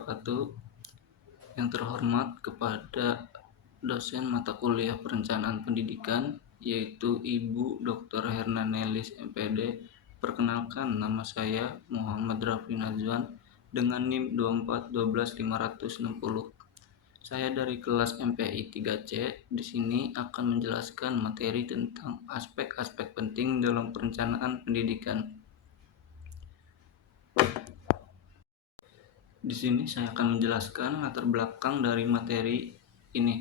wabarakatuh. Yang terhormat kepada dosen mata kuliah perencanaan pendidikan, yaitu Ibu Dr. Herna Nelis MPD. Perkenalkan, nama saya Muhammad Raffi Najwan dengan NIM 2412560. Saya dari kelas MPI 3C. Di sini akan menjelaskan materi tentang aspek-aspek penting dalam perencanaan pendidikan. Di sini saya akan menjelaskan latar belakang dari materi ini.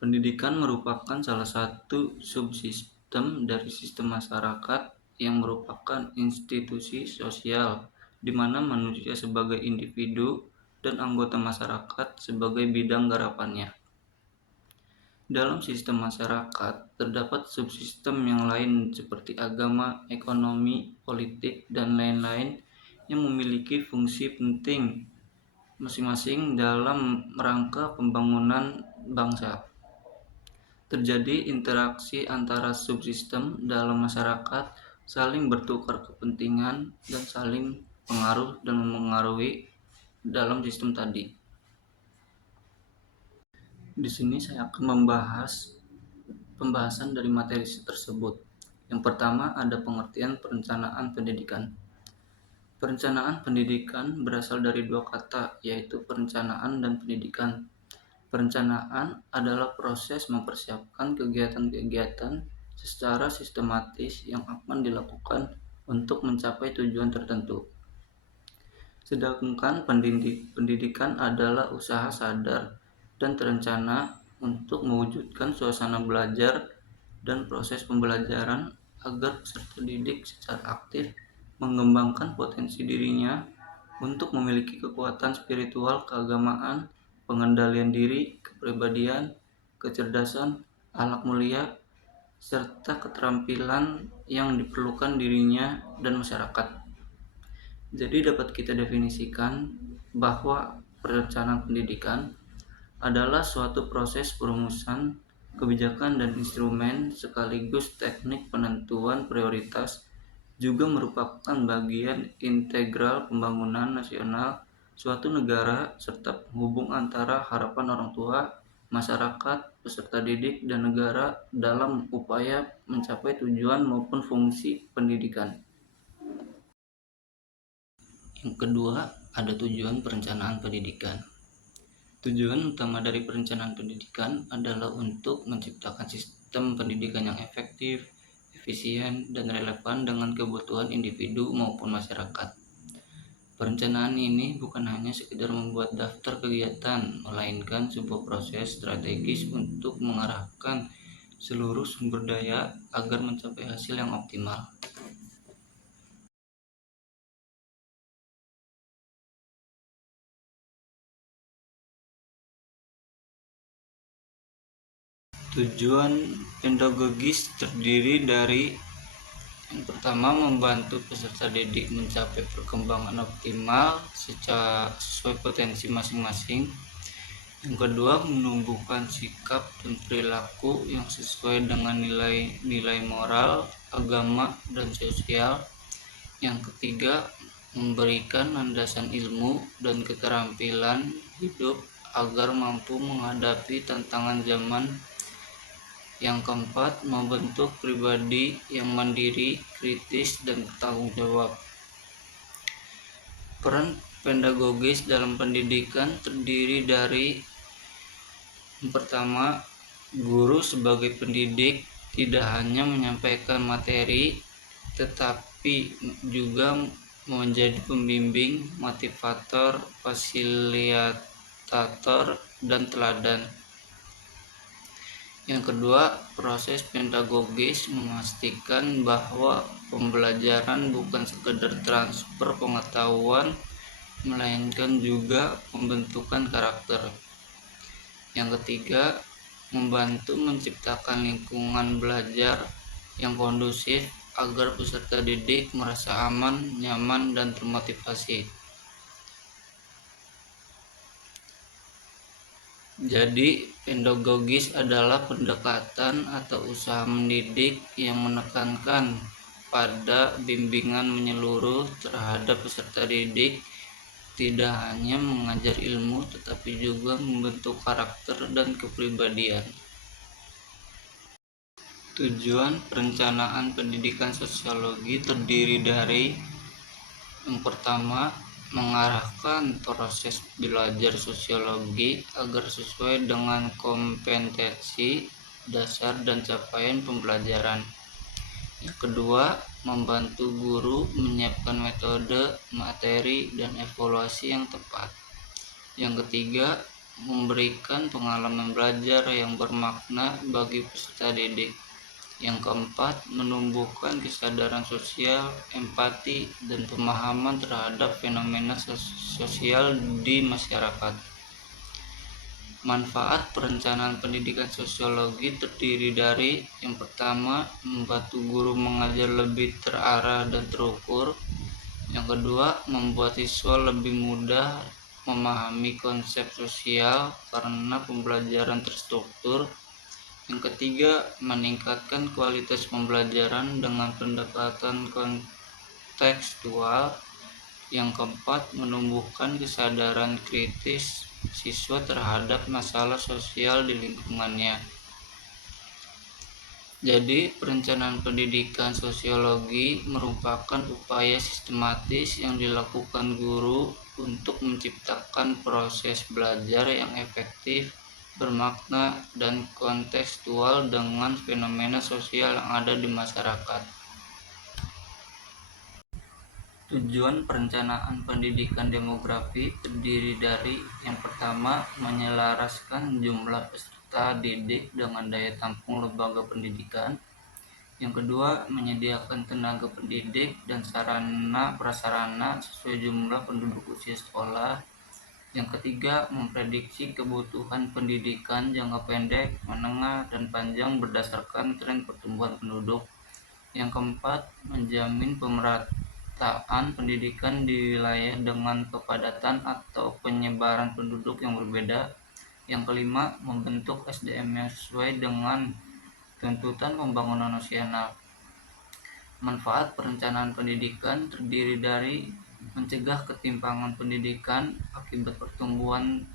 Pendidikan merupakan salah satu subsistem dari sistem masyarakat yang merupakan institusi sosial, di mana manusia sebagai individu dan anggota masyarakat sebagai bidang garapannya. Dalam sistem masyarakat, terdapat subsistem yang lain seperti agama, ekonomi, politik, dan lain-lain yang memiliki fungsi penting masing-masing dalam rangka pembangunan bangsa. Terjadi interaksi antara subsistem dalam masyarakat, saling bertukar kepentingan dan saling pengaruh dan memengaruhi dalam sistem tadi. Di sini saya akan membahas pembahasan dari materi tersebut. Yang pertama ada pengertian perencanaan pendidikan. Perencanaan pendidikan berasal dari dua kata, yaitu perencanaan dan pendidikan. Perencanaan adalah proses mempersiapkan kegiatan-kegiatan secara sistematis yang akan dilakukan untuk mencapai tujuan tertentu. Sedangkan pendidikan adalah usaha sadar dan terencana untuk mewujudkan suasana belajar dan proses pembelajaran agar peserta didik secara aktif mengembangkan potensi dirinya untuk memiliki kekuatan spiritual, keagamaan, pengendalian diri, kepribadian, kecerdasan, akhlak mulia, serta keterampilan yang diperlukan dirinya dan masyarakat. Jadi dapat kita definisikan bahwa perencanaan pendidikan adalah suatu proses perumusan kebijakan dan instrumen sekaligus teknik penentuan prioritas, juga merupakan bagian integral pembangunan nasional suatu negara serta penghubung antara harapan orang tua, masyarakat, peserta didik, dan negara dalam upaya mencapai tujuan maupun fungsi pendidikan. Yang kedua, ada tujuan perencanaan pendidikan. Tujuan utama dari perencanaan pendidikan adalah untuk menciptakan sistem pendidikan yang efektif, efisien, dan relevan dengan kebutuhan individu maupun masyarakat. Perencanaan ini bukan hanya sekedar membuat daftar kegiatan, melainkan sebuah proses strategis untuk mengarahkan seluruh sumber daya agar mencapai hasil yang optimal. Tujuan pedagogis terdiri dari yang pertama, membantu peserta didik mencapai perkembangan optimal sesuai potensi masing-masing. Yang kedua, menumbuhkan sikap dan perilaku yang sesuai dengan nilai-nilai moral, agama, dan sosial. Yang ketiga, memberikan landasan ilmu dan keterampilan hidup agar mampu menghadapi tantangan zaman. Yang keempat, membentuk pribadi yang mandiri, kritis, dan bertanggung jawab. Peran pedagogis dalam pendidikan terdiri dari yang pertama, guru sebagai pendidik tidak hanya menyampaikan materi, tetapi juga menjadi pembimbing, motivator, fasilitator, dan teladan. Yang kedua, proses pedagogis memastikan bahwa pembelajaran bukan sekedar transfer pengetahuan, melainkan juga pembentukan karakter. Yang ketiga, membantu menciptakan lingkungan belajar yang kondusif agar peserta didik merasa aman, nyaman, dan termotivasi. Jadi, pedagogis adalah pendekatan atau usaha mendidik yang menekankan pada bimbingan menyeluruh terhadap peserta didik tidak hanya mengajar ilmu tetapi juga membentuk karakter dan kepribadian. Tujuan perencanaan pendidikan sosiologi terdiri dari yang pertama, mengarahkan proses belajar sosiologi agar sesuai dengan kompetensi dasar dan capaian pembelajaran. Yang kedua, membantu guru menyiapkan metode, materi, dan evaluasi yang tepat. Yang ketiga, memberikan pengalaman belajar yang bermakna bagi peserta didik. Yang keempat, menumbuhkan kesadaran sosial, empati, dan pemahaman terhadap fenomena sosial di masyarakat. Manfaat perencanaan pendidikan sosiologi terdiri dari yang pertama, membantu guru mengajar lebih terarah dan terukur. Yang kedua, membuat siswa lebih mudah memahami konsep sosial karena pembelajaran terstruktur. Yang ketiga, meningkatkan kualitas pembelajaran dengan pendekatan kontekstual. Yang keempat, menumbuhkan kesadaran kritis siswa terhadap masalah sosial di lingkungannya. Jadi, perencanaan pendidikan sosiologi merupakan upaya sistematis yang dilakukan guru untuk menciptakan proses belajar yang efektif, bermakna, dan kontekstual dengan fenomena sosial yang ada di masyarakat. Tujuan perencanaan pendidikan demografi terdiri dari yang pertama, menyelaraskan jumlah peserta didik dengan daya tampung lembaga pendidikan. Yang kedua, menyediakan tenaga pendidik dan sarana prasarana sesuai jumlah penduduk usia sekolah. Yang ketiga, memprediksi kebutuhan pendidikan jangka pendek, menengah, dan panjang berdasarkan tren pertumbuhan penduduk. Yang keempat, menjamin pemerataan pendidikan di wilayah dengan kepadatan atau penyebaran penduduk yang berbeda. Yang kelima, membentuk SDM yang sesuai dengan tuntutan pembangunan nasional. Manfaat perencanaan pendidikan terdiri dari mencegah ketimpangan pendidikan akibat pertumbuhan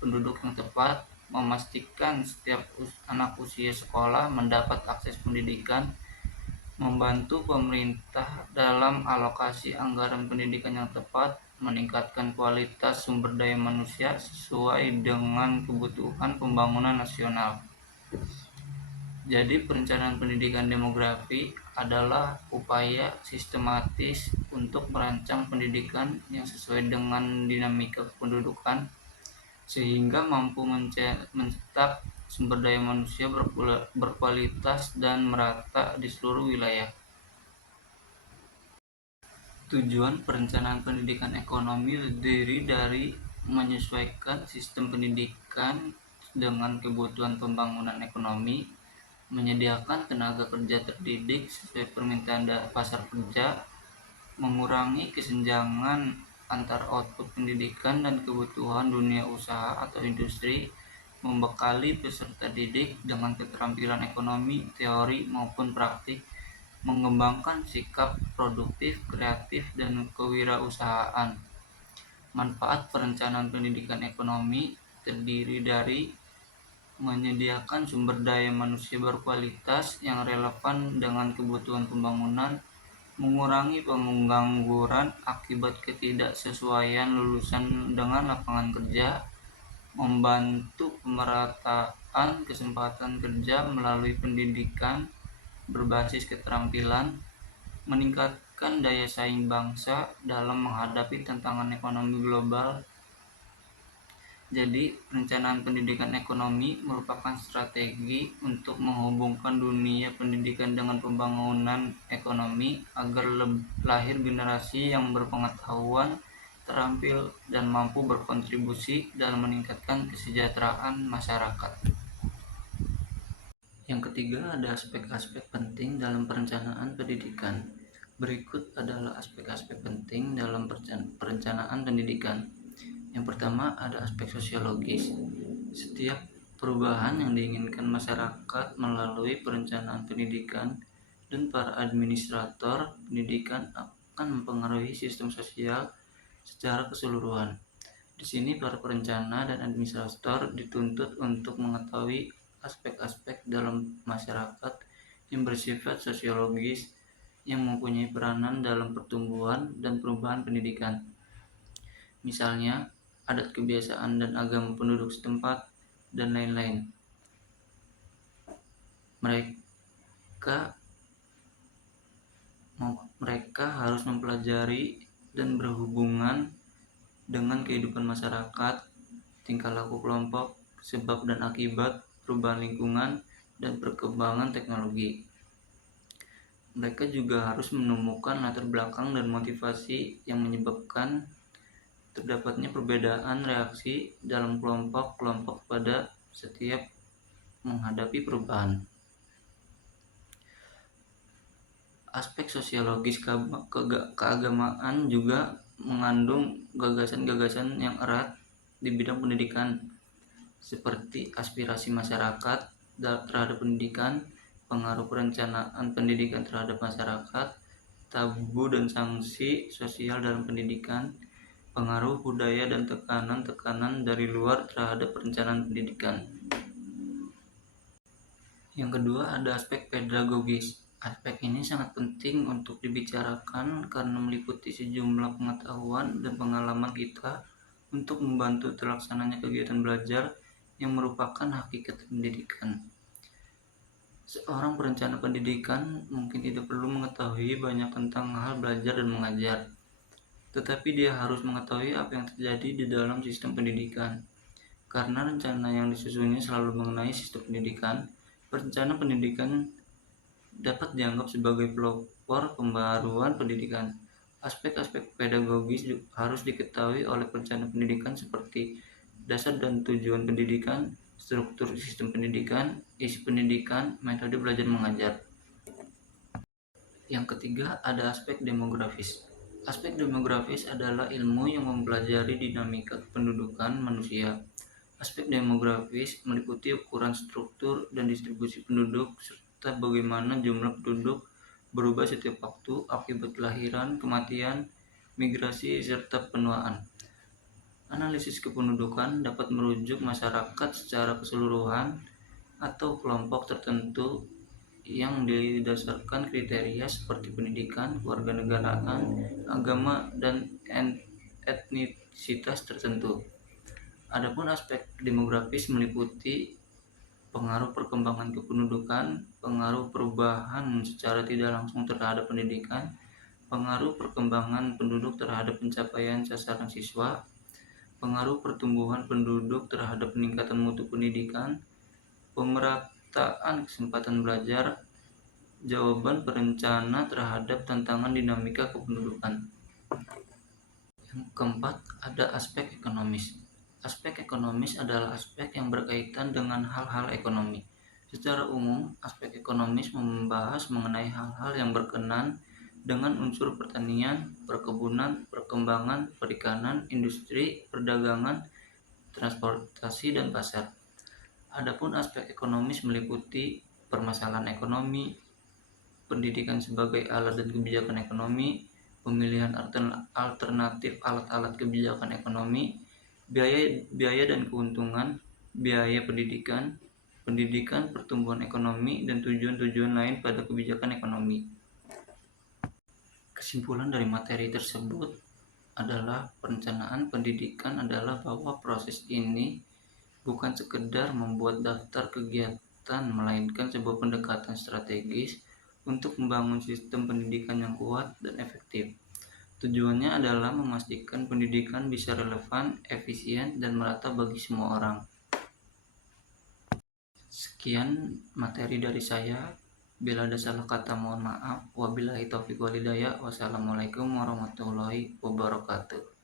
penduduk yang tepat, memastikan setiap anak usia sekolah mendapat akses pendidikan, membantu pemerintah dalam alokasi anggaran pendidikan yang tepat, meningkatkan kualitas sumber daya manusia sesuai dengan kebutuhan pembangunan nasional. Jadi, perencanaan pendidikan demografi adalah upaya sistematis untuk merancang pendidikan yang sesuai dengan dinamika kependudukan sehingga mampu mencetak sumber daya manusia berkualitas dan merata di seluruh wilayah. Tujuan perencanaan pendidikan ekonomi terdiri dari menyesuaikan sistem pendidikan dengan kebutuhan pembangunan ekonomi, menyediakan tenaga kerja terdidik sesuai permintaan pasar kerja, mengurangi kesenjangan antar output pendidikan dan kebutuhan dunia usaha atau industri, membekali peserta didik dengan keterampilan ekonomi, teori maupun praktik, mengembangkan sikap produktif, kreatif, dan kewirausahaan. Manfaat perencanaan pendidikan ekonomi terdiri dari menyediakan sumber daya manusia berkualitas yang relevan dengan kebutuhan pembangunan, mengurangi pengangguran akibat ketidaksesuaian lulusan dengan lapangan kerja, membantu pemerataan kesempatan kerja melalui pendidikan berbasis keterampilan, meningkatkan daya saing bangsa dalam menghadapi tantangan ekonomi global. Jadi, perencanaan pendidikan ekonomi merupakan strategi untuk menghubungkan dunia pendidikan dengan pembangunan ekonomi agar lahir generasi yang berpengetahuan, terampil, dan mampu berkontribusi dalam meningkatkan kesejahteraan masyarakat. Yang ketiga, ada aspek-aspek penting dalam perencanaan pendidikan. Berikut adalah aspek-aspek penting dalam perencanaan pendidikan. Yang pertama, ada aspek sosiologis. Setiap perubahan yang diinginkan masyarakat melalui perencanaan pendidikan dan para administrator pendidikan akan mempengaruhi sistem sosial secara keseluruhan. Di sini para perencana dan administrator dituntut untuk mengetahui aspek-aspek dalam masyarakat yang bersifat sosiologis yang mempunyai peranan dalam pertumbuhan dan perubahan pendidikan. Misalnya, adat kebiasaan dan agama penduduk setempat, dan lain-lain. Mereka harus mempelajari dan berhubungan dengan kehidupan masyarakat, tingkah laku kelompok, sebab dan akibat perubahan lingkungan, dan perkembangan teknologi. Mereka juga harus menemukan latar belakang dan motivasi yang menyebabkan terdapatnya perbedaan reaksi dalam kelompok-kelompok pada setiap menghadapi perubahan. Aspek sosiologis keagamaan juga mengandung gagasan-gagasan yang erat di bidang pendidikan, seperti aspirasi masyarakat terhadap pendidikan, pengaruh perencanaan pendidikan terhadap masyarakat, tabu dan sanksi sosial dalam pendidikan, pengaruh budaya dan tekanan-tekanan dari luar terhadap perencanaan pendidikan. Yang kedua, ada aspek pedagogis. Aspek ini sangat penting untuk dibicarakan karena meliputi sejumlah pengetahuan dan pengalaman kita untuk membantu terlaksananya kegiatan belajar yang merupakan hakikat pendidikan. Seorang perencana pendidikan mungkin tidak perlu mengetahui banyak tentang hal belajar dan mengajar, tetapi dia harus mengetahui apa yang terjadi di dalam sistem pendidikan. Karena rencana yang disusunnya selalu mengenai sistem pendidikan, perencana pendidikan dapat dianggap sebagai pelopor pembaruan pendidikan. Aspek-aspek pedagogis harus diketahui oleh perencana pendidikan seperti dasar dan tujuan pendidikan, struktur sistem pendidikan, isi pendidikan, metode belajar mengajar. Yang ketiga, ada aspek demografis. Aspek demografis adalah ilmu yang mempelajari dinamika kependudukan manusia. Aspek demografis meliputi ukuran struktur dan distribusi penduduk serta bagaimana jumlah penduduk berubah setiap waktu akibat kelahiran, kematian, migrasi, serta penuaan. Analisis kependudukan dapat merujuk masyarakat secara keseluruhan atau kelompok tertentu yang didasarkan kriteria seperti pendidikan, kewarganegaraan, agama, dan etnisitas tertentu. Adapun aspek demografis meliputi pengaruh perkembangan kependudukan, pengaruh perubahan secara tidak langsung terhadap pendidikan, pengaruh perkembangan penduduk terhadap pencapaian sasaran siswa, pengaruh pertumbuhan penduduk terhadap peningkatan mutu pendidikan, pemerataan kesempatan belajar, jawaban perencana terhadap tantangan dinamika kependudukan. Yang keempat, ada aspek ekonomis. Aspek ekonomis adalah aspek yang berkaitan dengan hal-hal ekonomi. Secara umum, aspek ekonomis membahas mengenai hal-hal yang berkenaan dengan unsur pertanian, perkebunan, perkembangan, perikanan, industri, perdagangan, transportasi, dan pasar. Adapun aspek ekonomis meliputi permasalahan ekonomi, pendidikan sebagai alat dan kebijakan ekonomi, pemilihan alternatif alat-alat kebijakan ekonomi, biaya dan keuntungan, biaya pendidikan, pertumbuhan ekonomi, dan tujuan-tujuan lain pada kebijakan ekonomi. Kesimpulan dari materi tersebut adalah perencanaan pendidikan adalah bahwa proses ini bukan sekedar membuat daftar kegiatan, melainkan sebuah pendekatan strategis untuk membangun sistem pendidikan yang kuat dan efektif. Tujuannya adalah memastikan pendidikan bisa relevan, efisien, dan merata bagi semua orang. Sekian materi dari saya. Bila ada salah kata mohon maaf. Wabillahi taufiq wal hidayah. Wassalamualaikum warahmatullahi wabarakatuh.